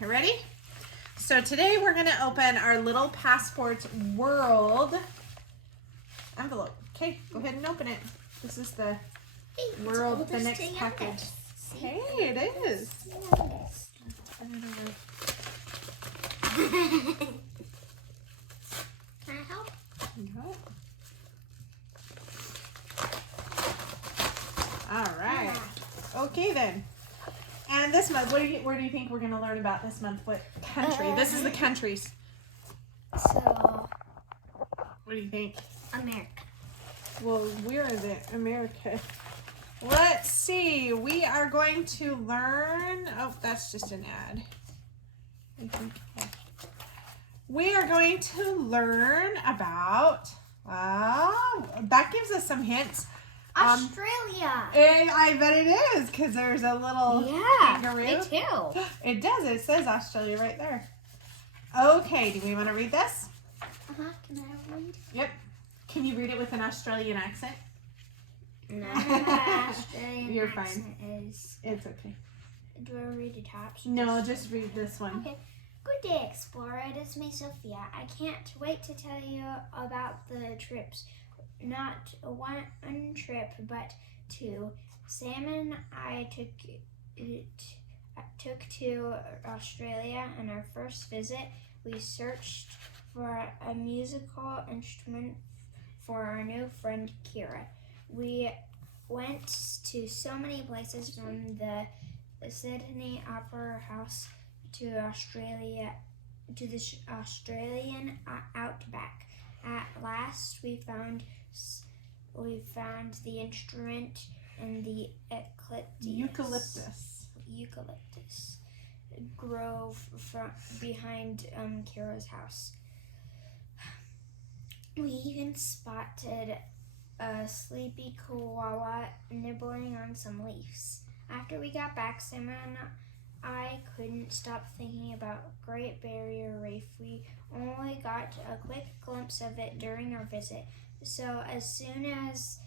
you ready? So today we're going to open our Little Passports World envelope. Okay, go ahead and open it. This is the world, the next package. Hey, it is. Can I help? All right. Okay then. And this month, where do you think we're going to learn about this month? What country? This is the countries. So, What do you think? America. Well, we're the America. Let's see. We are going to learn. Oh, that's just an ad. We are going to learn about. That gives us some hints. Australia. And I bet it is because there's a little kangaroo. Me too. It does. It says Australia right there. Okay. Do we want to read this? Can I read? Yep. Can you read it with an Australian accent? No, Australian You're fine. accent is. It's okay. Do I read the top? No, just read this one. Okay. Good day, Explorer. It is me, Sophia. I can't wait to tell you about the trips. Not one trip, but two. Sam and I took to Australia on our first visit. We searched for a musical instrument for our new friend Kira. We went to so many places, from the Sydney Opera House to Australia, to the Australian outback. At last, we found the instrument in the eucalyptus grove behind Kira's house. We even spotted a sleepy koala nibbling on some leaves. After we got back, Sam and I couldn't stop thinking about Great Barrier Reef. We only got a quick glimpse of it during our visit. So as soon as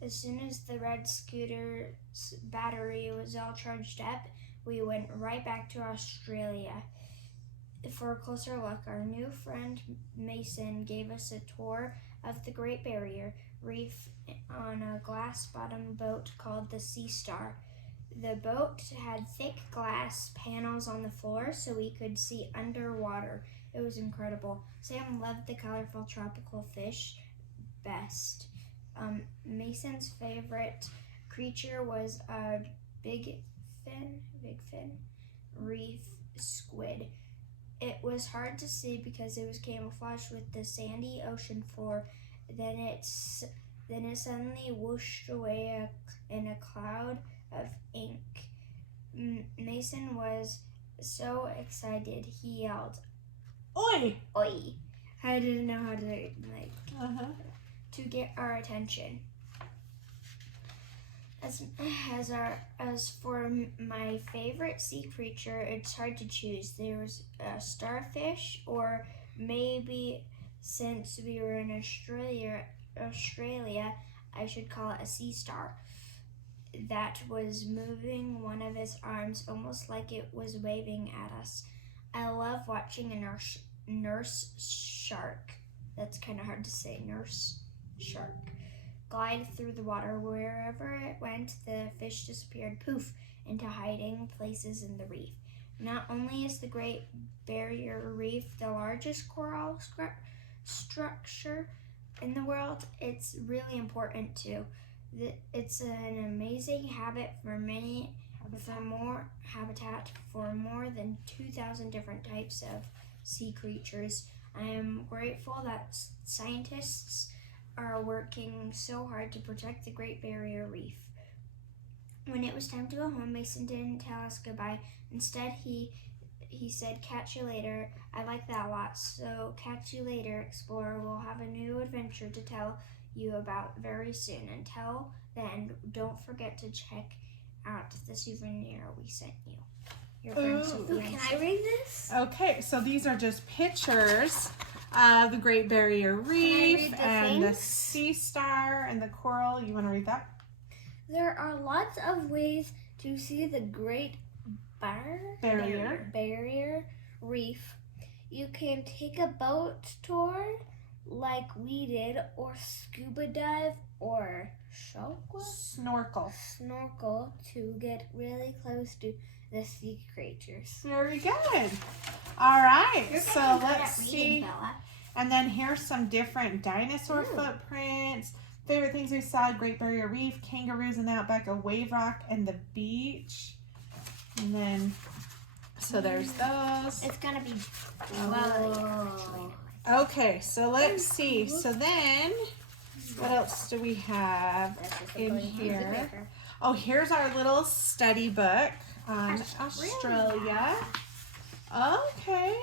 the red scooter's battery was all charged up, we went right back to Australia. For a closer look, our new friend Mason gave us a tour of the Great Barrier Reef on a glass-bottom boat called the Sea Star. The boat had thick glass panels on the floor so we could see underwater. It was incredible. Sam loved the colorful tropical fish best. Mason's favorite creature was a big fin reef squid. It was hard to see because it was camouflaged with the sandy ocean floor. Then it suddenly whooshed away in a cloud of ink. Mason was so excited he yelled, "Oi! Oi!" I didn't know how to to get our attention. As for my favorite sea creature, it's hard to choose. There was a starfish, or maybe since we were in Australia, I should call it a sea star. That was moving one of its arms almost like it was waving at us. I love watching a nurse shark. That's kind of hard to say, nurse shark. Glide through the water. Wherever it went, the fish disappeared, poof, into hiding places in the reef. Not only is the Great Barrier Reef the largest coral structure in the world, it's really important too. It's an amazing habitat for more than 2,000 different types of sea creatures. I am grateful that scientists are working so hard to protect the Great Barrier Reef. When it was time to go home, Mason didn't tell us goodbye. Instead, he said, "Catch you later." I like that a lot. So catch you later, Explorer. We'll have a new adventure to tell you about very soon. Until then, don't forget to check out the souvenir we sent you. Your friend Sophia. Can I read this? Okay, so these are just pictures of the Great Barrier Reef and the Sea Star and the coral. You want to read that? There are lots of ways to see the Great Barrier Reef. You can take a boat tour like we did, or scuba dive, or snorkel to get really close to the sea creatures. Very good. All right, You're so getting good let's at see. reading, Bella. And then here's some different dinosaur Ooh. footprints. Favorite things we saw: Great Barrier Reef, kangaroos in the outback, a wave rock, and the beach. And then, so there's those. It's gonna be Oh. Okay, so let's see. So then, what else do we have in here? Oh, here's our little study book on Australia. Okay.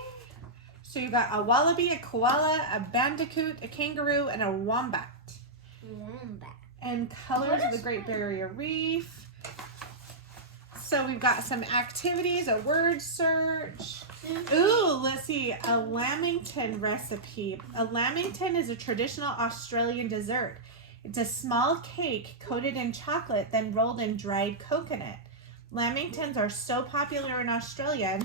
So you got a wallaby, a koala, a bandicoot, a kangaroo, and a wombat. And colors of the Great Barrier Reef. So we've got some activities, a word search. Ooh, let's see, a lamington recipe. A lamington is a traditional Australian dessert. It's a small cake coated in chocolate, then rolled in dried coconut. Lamingtons are so popular in Australia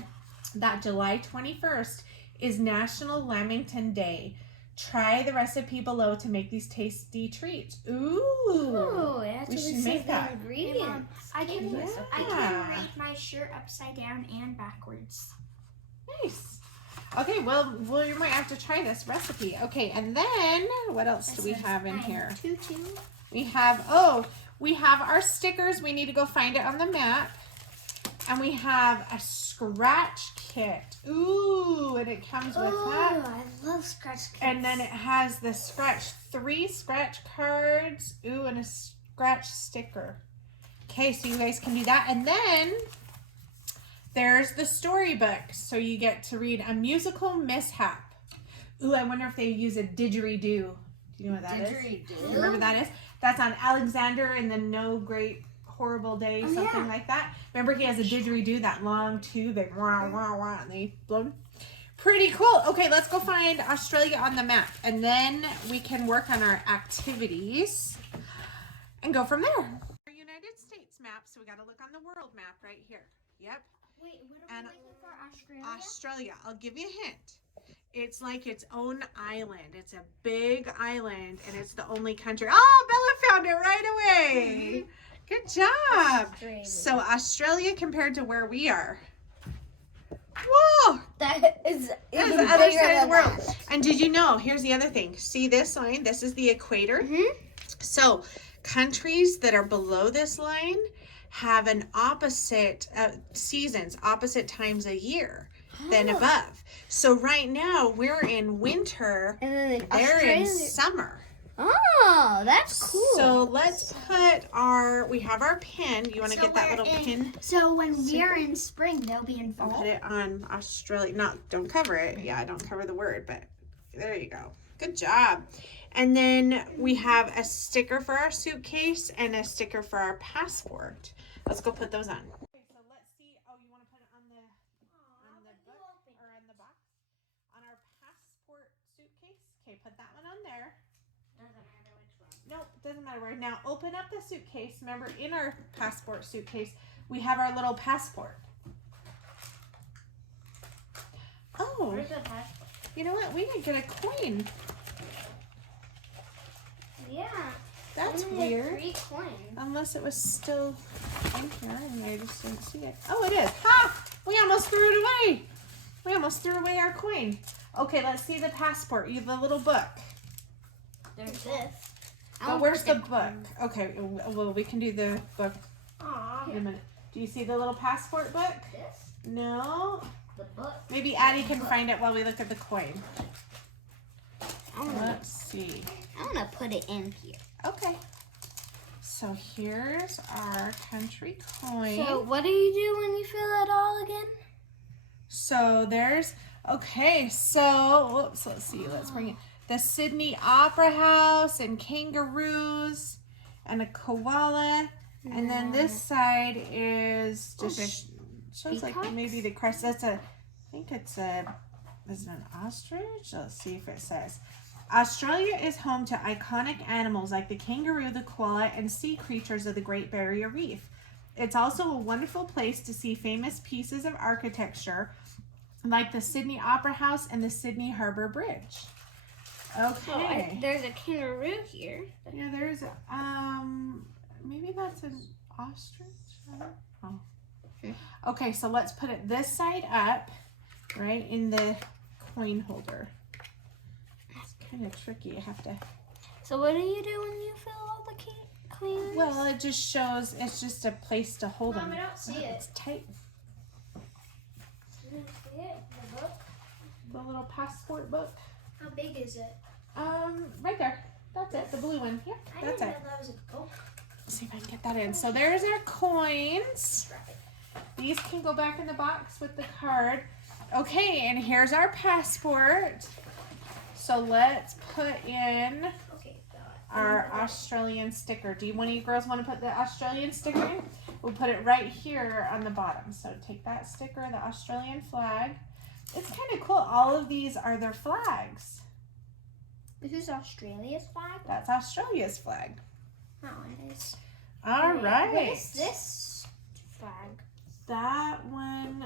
that July 21st is National Lamington Day. Try the recipe below to make these tasty treats. Ooh, we should make that. Ingredients. I can Yeah. read my shirt upside down and backwards. Nice. Okay, well, you might have to try this recipe. Okay, and then what else do we have in here? We have our stickers. We need to go find it on the map. And we have a scratch kit. Ooh, and it comes with that. I love scratch kits. And then it has the 3 scratch cards. Ooh, and a scratch sticker. Okay, so you guys can do that. And then there's the storybook. So you get to read A Musical Mishap. Ooh, I wonder if they use a didgeridoo. Do you know what that is? You remember what that is? That's on Alexander in the No Great Horrible Day, something like that. Remember, he has a didgeridoo, that long tube, they wah, wah, wah, and they blow. Pretty cool. Okay, let's go find Australia on the map, and then we can work on our activities and go from there. Our United States map, so we got to look on the world map right here. Yep. Wait, what are we looking for? Australia? Australia. I'll give you a hint. It's like its own island. It's a big island, and it's the only country. Oh, Bella found it right away. Good job. Australia. So Australia compared to where we are. Whoa! That is the other side of the world. And did you know, here's the other thing. See this line? This is the equator. So countries that are below this line have an opposite seasons, opposite times a year than above. So right now we're in winter, and then they're in summer. Oh, that's cool. So let's put we have our pin. You want to get that little pin? So when we're in spring, they'll be in fall. Put it on Australia. Don't cover it. Yeah, don't cover the word, but there you go. Good job. And then we have a sticker for our suitcase and a sticker for our passport. Let's go put those on. Okay, so let's see. Oh, you want to put it on the book or in the box? On our passport suitcase? Okay, put that one on there. Nope, doesn't matter where. Now open up the suitcase. Remember, in our passport suitcase, we have our little passport. Oh, Where's the passport? you know what? We didn't get a coin. Yeah. That's only weird. 3 coins. Unless it was still in here and I just didn't see it. Oh, it is. Ha! We almost threw it away. We almost threw away our coin. Okay, let's see the passport. The little book. There's this. Oh, where's the book? Okay, well, we can do the book Aww. in a minute. Do you see the little passport book? This? No. The book. Maybe Addie can find it while we look at the coin. I Let's see. want to put it in here. Okay. So here's our country coin. So what do you do when you fill it all again? So there's, okay, so, whoops, let's see, let's bring it. The Sydney Opera House and kangaroos and a koala. And then this side is just, shows like peacocks? maybe the crest. That's I think is it an ostrich? Let's see if it says. Australia is home to iconic animals like the kangaroo, the koala, and sea creatures of the Great Barrier Reef. It's also a wonderful place to see famous pieces of architecture like the Sydney Opera House and the Sydney Harbour Bridge. Okay. There's a kangaroo here. Yeah, there's maybe that's an ostrich. I don't know. Okay, so let's put it this side up, right in the coin holder. It's kind of tricky. You have to. So what do you do when you fill all the coins? Well, it just shows. It's just a place to hold Mom, them. I don't see it. It's tight. I don't see it. The book. The little passport book. How big is it? Right there. That's it. The blue one. Yep, I that's didn't it. know that was a book. Let's see if I can get that in. So there's our coins. These can go back in the box with the card. Okay, and here's our passport. So let's put in our Australian sticker. Do one of you girls want to put the Australian sticker in? We'll put it right here on the bottom. So take that sticker, the Australian flag. It's kind of cool. All of these are their flags. This is Australia's flag? That's Australia's flag. Oh, it is. All right. What is this flag? That one,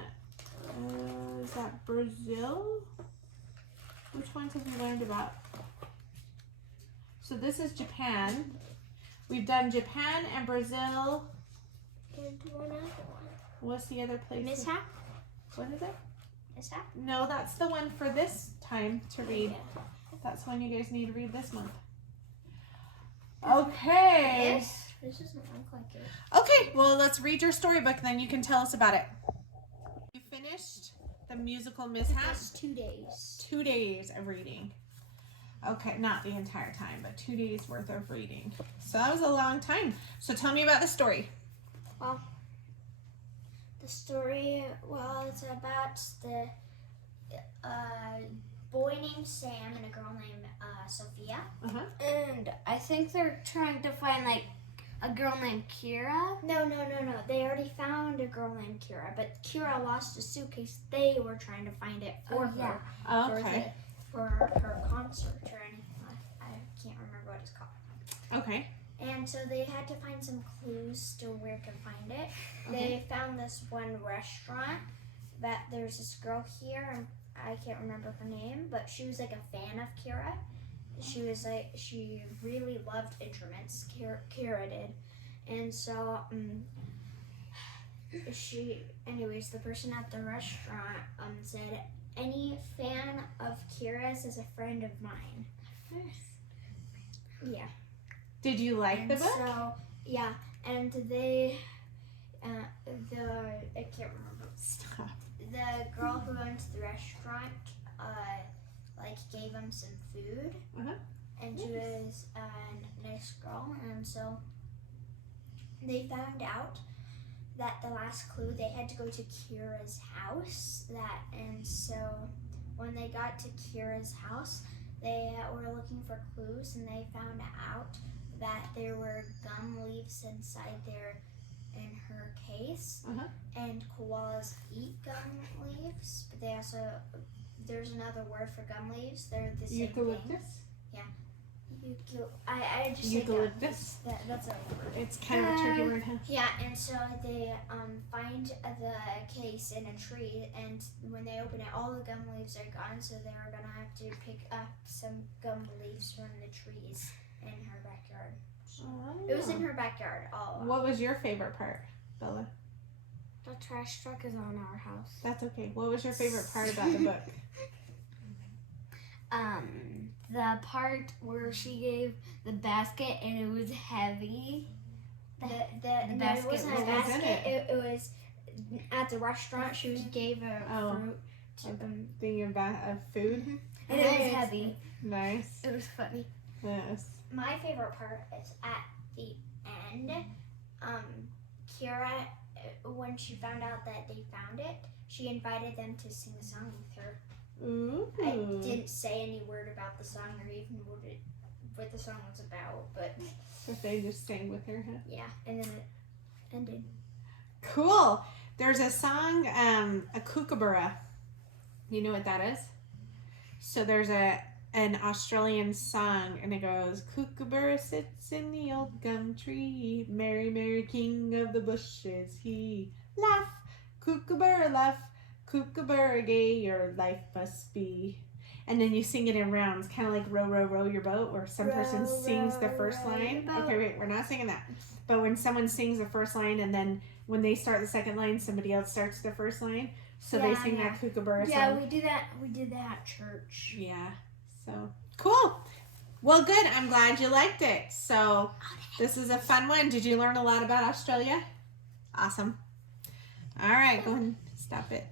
is that Brazil? Which ones have we learned about? So this is Japan. We've done Japan and Brazil. And one other one. What's the other place? Mishap? What is it? Mishap? No, that's the one for this time to read. Yeah. That's one you guys need to read this month. Okay. This doesn't look like it. Okay, well, let's read your storybook, then you can tell us about it. You finished the musical Mishap? It's 2 days. 2 days of reading. Okay, not the entire time, but 2 days worth of reading. So that was a long time. So tell me about the story. Well, the story, it's about the boy named Sam and a girl named Sophia. Uh-huh. And I think they're trying to find, like, a girl named Kira. No. They already found a girl named Kira, but Kira lost a suitcase. They were trying to find it for her. Okay. For her concert or anything. I can't remember what it's called. Okay. And so they had to find some clues to where to find it. Okay. They found this one restaurant that there's this girl here, and I can't remember her name, but she was like a fan of Kira. She really loved instruments, Kira did. And so the person at the restaurant said, any fan of Kira's is a friend of mine. Yeah. Did you like the book? So, yeah, and they, I can't remember. Stop. The girl who owns the restaurant, gave them some food, and she was a nice girl, and so they found out that the last clue they had to go to Kira's house. And so when they got to Kira's house, they were looking for clues, and they found out that there were gum leaves inside in her case, and koalas eat gum leaves, but they also, there's another word for gum leaves. They're the same thing. Yeah. I just said Eucalyptus? that's a word. It's kind of a tricky word, huh? Yeah, and so they find the case in a tree, and when they open it, all the gum leaves are gone, so they're gonna have to pick up some gum leaves from the trees in her backyard. It was in her backyard all along. What was your favorite part, Bella? The trash truck is on our house. That's okay. What was your favorite part about the book? The part where she gave the basket and it was heavy. The basket. It wasn't a basket. It was at the restaurant. She gave a fruit Being of food. And it was heavy. Nice. It was funny. Yes. My favorite part is at the end. Kira, when she found out that they found it, she invited them to sing a song with her. Ooh. I didn't say any word about the song or even what the song was about, but So they just sang with her, huh? yeah, and then it ended. Cool. There's a song, a kookaburra. You know what that is? So there's a an Australian song, and it goes, Kookaburra sits in the old gum tree, Merry, merry king of the bushes, he laugh, Kookaburra laugh, Kookaburra gay, your life must be. And then you sing it in rounds, kind of like row, row, row your boat, where some person sings the first line. Okay, wait, we're not singing that. But when someone sings the first line, and then when they start the second line, somebody else starts the first line. So they sing that Kookaburra song. Yeah, we do that. We did that at church. Yeah. So cool. Well, good. I'm glad you liked it. So this is a fun one. Did you learn a lot about Australia? Awesome. All right, go ahead and stop it.